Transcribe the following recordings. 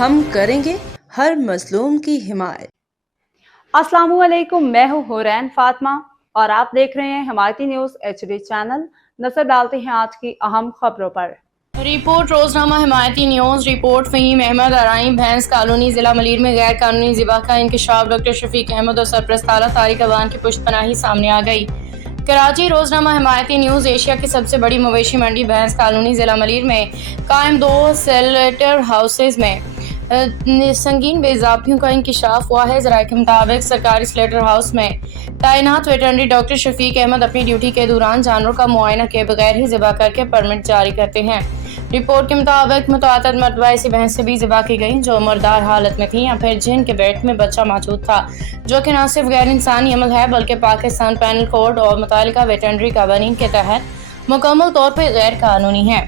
ہم کریں گے ہر مظلوم کی حمایت۔ السلام علیکم، میں ہوں حورین فاطمہ اور آپ دیکھ رہے ہیں حمایتی نیوز HD چینل۔ نظر ڈالتے ہیں آج کی اہم خبروں پر۔ رپورٹ روزنامہ حمایتی نیوز۔ رپورٹ فہیم احمد ارائیں بھینس کالونی ضلع ملیر میں غیر قانونی ذبح کا انکشاف۔ ڈاکٹر شفیق احمد اور سرپرست اعلیٰ طارق عوان کی پشت پناہی سامنے آ گئی۔ کراچی۔ روزنامہ حمایتی نیوز۔ ایشیا کی سب سے بڑی مویشی منڈی بھینس کالونی ضلع ملیر میں قائم 2 سلیٹر ہاؤسز میں سنگین بے ضابطگیوں کا انکشاف ہوا ہے۔ ذرائع کے مطابق سرکاری سلیٹر ہاؤس میں تعینات ویٹرنری ڈاکٹر شفیق احمد اپنی ڈیوٹی کے دوران جانوروں کا معائنہ کیے بغیر ہی ذبح کر کے پرمٹ جاری کرتے ہیں۔ رپورٹ کے مطابق متعدد مرتبہ ایسی بھینسیں بھی ذبح کی گئیں جو مردار حالت میں تھیں یا پھر جن کے پیٹ میں بچہ موجود تھا، جو کہ نہ صرف غیر انسانی عمل ہے بلکہ پاکستان پینل کوڈ اور متعلقہ ویٹرنری قوانین کے تحت مکمل طور پر غیر قانونی ہے۔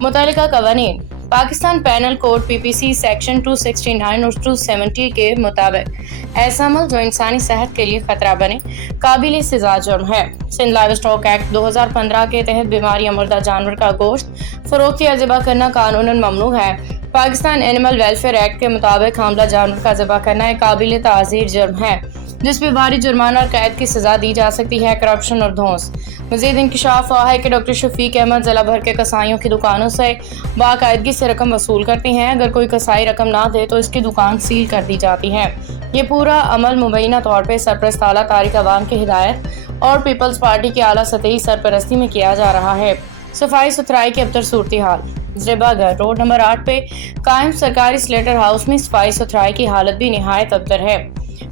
متعلقہ قوانین Pakistan penal code PPC section 269 اور 270 کے مطابق ایسا عمل جو انسانی صحت کے لیے خطرہ بنے قابل سزا جرم ہے۔ سندھ لائیو اسٹاک ایکٹ 2015 کے تحت بیماری یا مردہ جانور کا گوشت فروخت یا ذبح کرنا قانوناً ممنوع ہے۔ پاکستان اینیمل ویلفیئر ایکٹ کے مطابق حاملہ جانور کا ذبح کرنا ایک قابل تعزیر جرم ہے جس پہ بھاری جرمانہ اور قید کی سزا دی جا سکتی ہے۔ کرپشن اور دھونس۔ مزید انکشاف ہوا ہے کہ ڈاکٹر شفیق احمد ضلع بھر کے کسائیوں کی دکانوں سے باقاعدگی سے رقم وصول کرتے ہیں۔ اگر کوئی کسائی رقم نہ دے تو اس کی دکان سیل کر دی جاتی ہے۔ یہ پورا عمل مبینہ طور پہ سرپرست اعلیٰ طارق عوان کی ہدایت اور پیپلز پارٹی کی اعلیٰ سطحی سرپرستی میں کیا جا رہا ہے۔ صفائی ستھرائی کی ابتر صورتحال۔ زیبا گھر روڈ نمبر 8 پہ قائم سرکاری سلیٹر ہاؤس میں صفائی ستھرائی کی حالت بھی نہایت ابتر ہے۔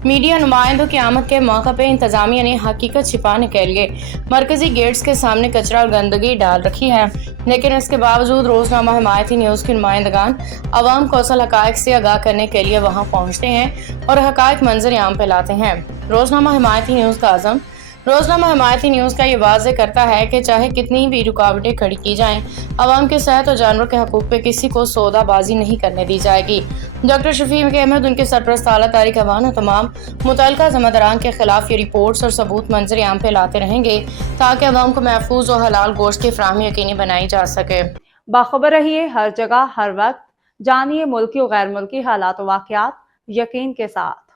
میڈیا نمائندوں کی آمد کے موقع پہ انتظامیہ نے حقیقت چھپانے کے لیے مرکزی گیٹس کے سامنے کچرا اور گندگی ڈال رکھی ہے، لیکن اس کے باوجود روزنامہ حمایتی نیوز کے نمائندگان عوام کو اصل حقائق سے آگاہ کرنے کے لیے وہاں پہنچتے ہیں اور حقائق منظر عام پہ لاتے ہیں۔ روزنامہ حمایتی نیوز کا عزم۔ روزنامہ حمایتی نیوز کا یہ واضح کرتا ہے کہ چاہے کتنی بھی رکاوٹیں کھڑی کی جائیں، عوام کے صحت اور جانور کے حقوق پہ کسی کو سودا بازی نہیں کرنے دی جائے گی۔ ڈاکٹر شفیق احمد، ان کے سرپرست اعلیٰ طارق عوان اور تمام متعلقہ ذمہ داران کے خلاف یہ رپورٹس اور ثبوت منظر عام پہ لاتے رہیں گے تاکہ عوام کو محفوظ اور حلال گوشت کی فراہمی یقینی بنائی جا سکے۔ باخبر رہیے ہر جگہ ہر وقت، جانیے ملکی و غیر ملکی حالات و واقعات یقین کے ساتھ۔